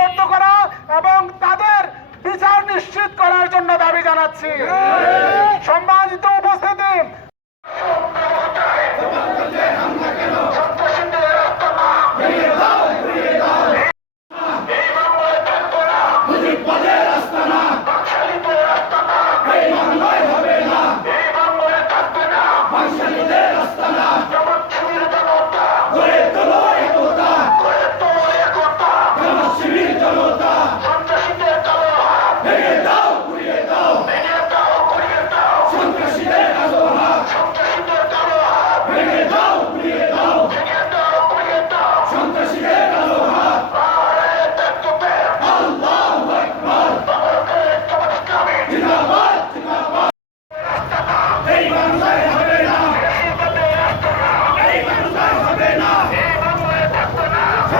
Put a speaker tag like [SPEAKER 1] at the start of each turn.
[SPEAKER 1] বন্ধ করা এবং তাদের বিচার নিশ্চিত করার জন্য দাবি জানাচ্ছি। সম্মানিত উপস্থিতি